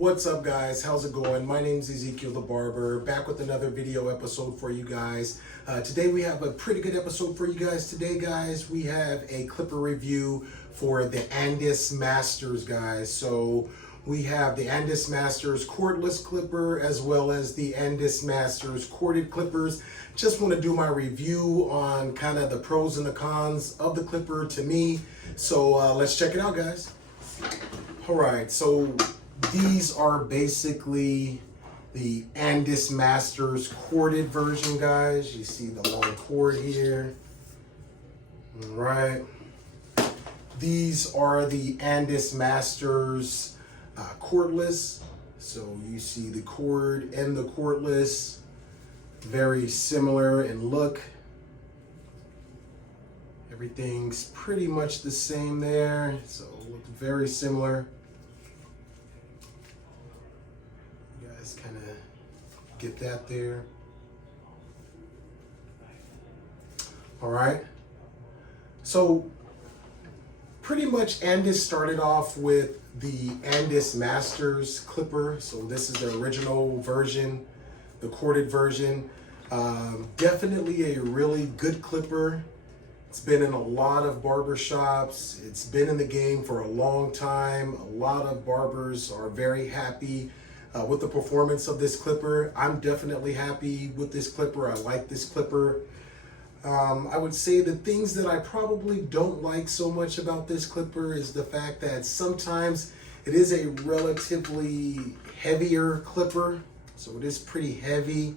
What's up, guys? How's it going? My name's Ezekiel the Barber, back with another video episode for you guys. Today we have a pretty good episode for you guys. Today, guys, we have a clipper review for the Andis Masters, guys. So we have the Andis Masters cordless clipper as well as the Andis Masters corded clippers. Just want to do my review on kind of the pros and the cons of the clipper to me. So let's check it out, guys. All right, so these are basically the Andis Masters corded version, guys. You see the long cord here. All right. These are the Andis Masters cordless. So you see the cord and the cordless, very similar in look. Everything's pretty much the same there. So look very similar. Kind of get that there. All right. So pretty much Andis started off with the Andis Masters clipper. So this is the original version, the corded version. Definitely a really good clipper. It's been in a lot of barber shops. It's been in the game for a long time. A lot of barbers are very happy with the performance of this clipper. I'm definitely happy with this clipper. I like this clipper. I would say the things that I probably don't like so much about this clipper is the fact that sometimes it is a relatively heavier clipper. So it is pretty heavy.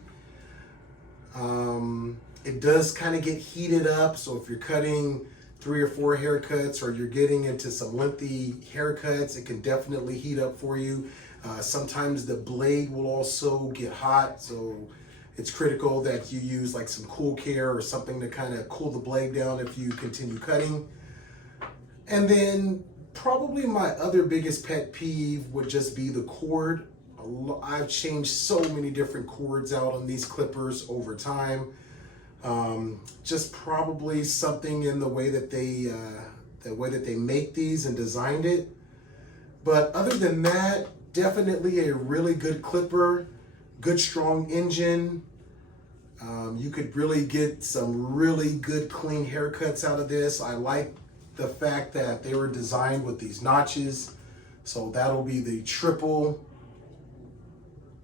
It does kind of get heated up. So if you're cutting 3 or 4 haircuts or you're getting into some lengthy haircuts, it can definitely heat up for you. Sometimes the blade will also get hot, so it's critical that you use like some cool care or something to kind of cool the blade down if you continue cutting. And then probably my other biggest pet peeve would just be the cord. I've changed so many different cords out on these clippers over time. Just probably something in the way that they make these and designed it. But other than that, definitely a really good clipper, good strong engine. You could really get some really good clean haircuts out of this. I like the fact that they were designed with these notches. So that'll be the triple,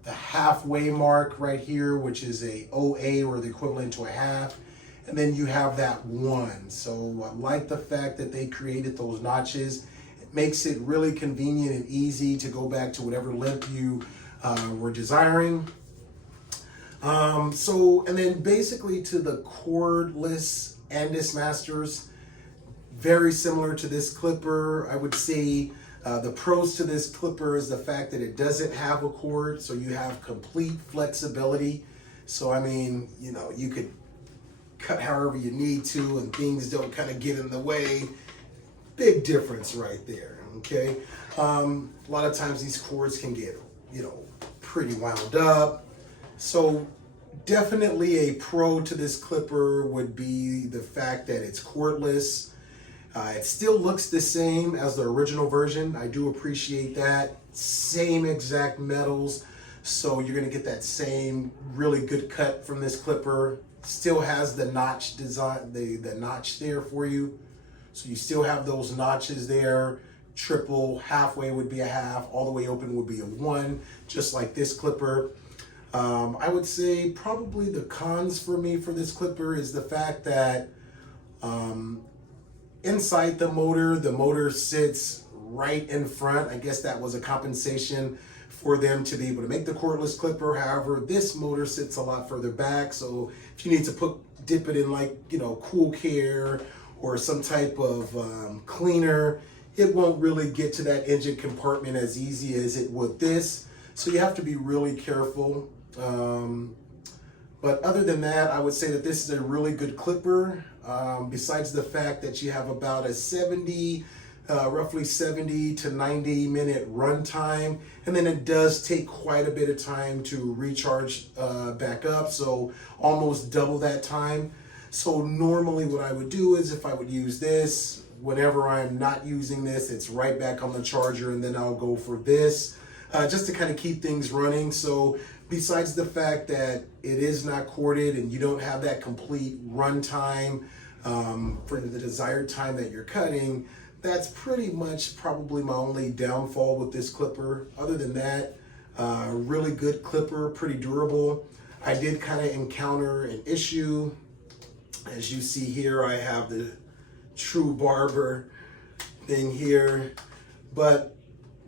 the halfway mark right here, which is a OA or the equivalent to a half. And then you have that 1. So I like the fact that they created those notches. Makes it really convenient and easy to go back to whatever length you were desiring. And then basically to the cordless Andis Masters, very similar to this clipper. I would say the pros to this clipper is the fact that it doesn't have a cord, so you have complete flexibility. So I mean, you know, you could cut however you need to and things don't kind of get in the way. Big difference right there, okay? A lot of times these cords can get, you know, pretty wound up. So definitely a pro to this clipper would be the fact that it's cordless. It still looks the same as the original version. I do appreciate that. Same exact metals. So you're gonna get that same really good cut from this clipper. Still has the notch design, the notch there for you. So you still have those notches there. Triple, halfway would be a half, all the way open would be a 1, just like this clipper. I would say probably the cons for me for this clipper is the fact that inside the motor sits right in front. I guess that was a compensation for them to be able to make the cordless clipper. However, this motor sits a lot further back. So if you need to dip it in like, you know, cool care or some type of cleaner, it won't really get to that engine compartment as easy as it would this. So you have to be really careful. But other than that, I would say that this is a really good clipper. Besides the fact that you have about a roughly 70 to 90 minute run time. And then it does take quite a bit of time to recharge back up. So almost double that time. So normally what I would do is if I would use this, whenever I'm not using this, it's right back on the charger, and then I'll go for this. just to kind of keep things running. So besides the fact that it is not corded and you don't have that complete run time for the desired time that you're cutting, that's pretty much probably my only downfall with this clipper. Other than that, really good clipper, pretty durable. I did kind of encounter an issue. As you see here, I have the true Barber thing here, but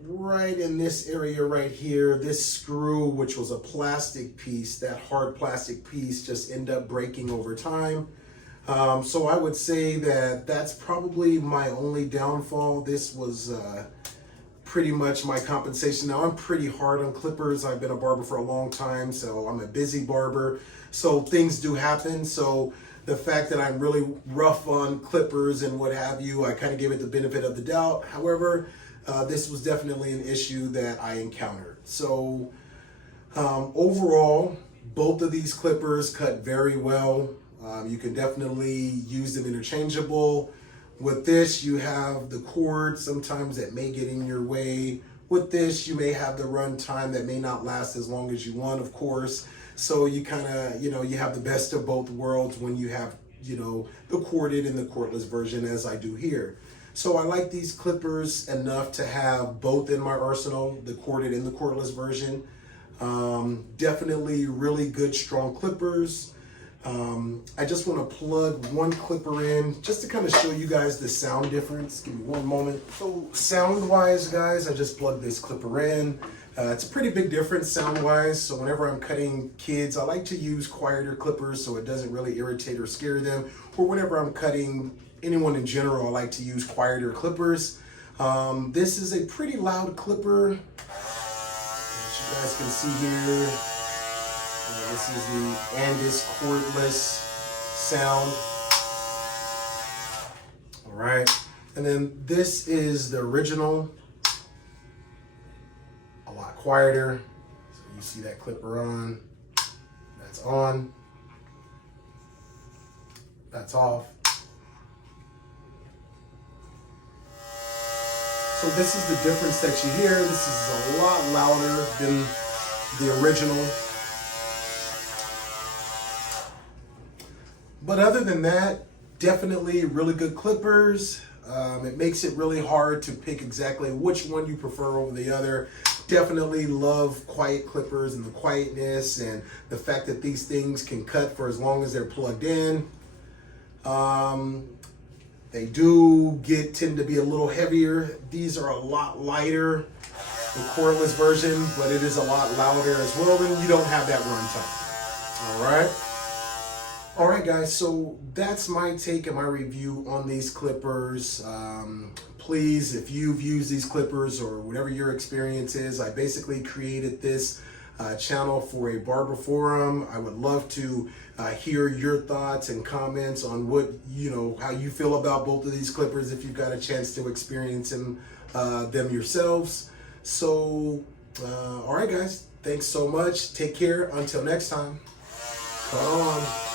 right in this area right here, this screw, which was a plastic piece, that hard plastic piece, just ended up breaking over time. So I would say that that's probably my only downfall. This was pretty much my compensation. Now, I'm pretty hard on clippers. I've been a barber for a long time, so I'm a busy barber. So things do happen. So the fact that I'm really rough on clippers and what have you, I kind of give it the benefit of the doubt. However, this was definitely an issue that I encountered. So overall, both of these clippers cut very well. You can definitely use them interchangeable. With this, you have the cord sometimes that may get in your way. With this, you may have the run time that may not last as long as you want, of course. So you kind of, you have the best of both worlds when you have, the corded and the cordless version, as I do here. So I like these clippers enough to have both in my arsenal, the corded and the cordless version. Definitely really good, strong clippers. I just want to plug one clipper in just to kind of show you guys the sound difference. Give me one moment. So sound wise, guys, I just plugged this clipper in. It's a pretty big difference sound wise. So whenever I'm cutting kids, I like to use quieter clippers so it doesn't really irritate or scare them. Or whenever I'm cutting anyone in general, I like to use quieter clippers. This is a pretty loud clipper, as you guys can see here. This is the Andis cordless sound. All right, and then this is the original, a lot quieter. So you see that clipper on, that's on, that's off. So this is the difference that you hear. This is a lot louder than the original. But other than that, definitely really good clippers. It makes it really hard to pick exactly which one you prefer over the other. Definitely love quiet clippers and the quietness and the fact that these things can cut for as long as they're plugged in. They do tend to be a little heavier. These are a lot lighter, the cordless version, but it is a lot louder as well, and you don't have that run time. All right. All right, guys, so that's my take and my review on these clippers. Please, if you've used these clippers or whatever your experience is, I basically created this channel for a barber forum. I would love to hear your thoughts and comments on what, how you feel about both of these clippers if you've got a chance to experience them yourselves. So, all right, guys, thanks so much. Take care. Until next time. Cut on.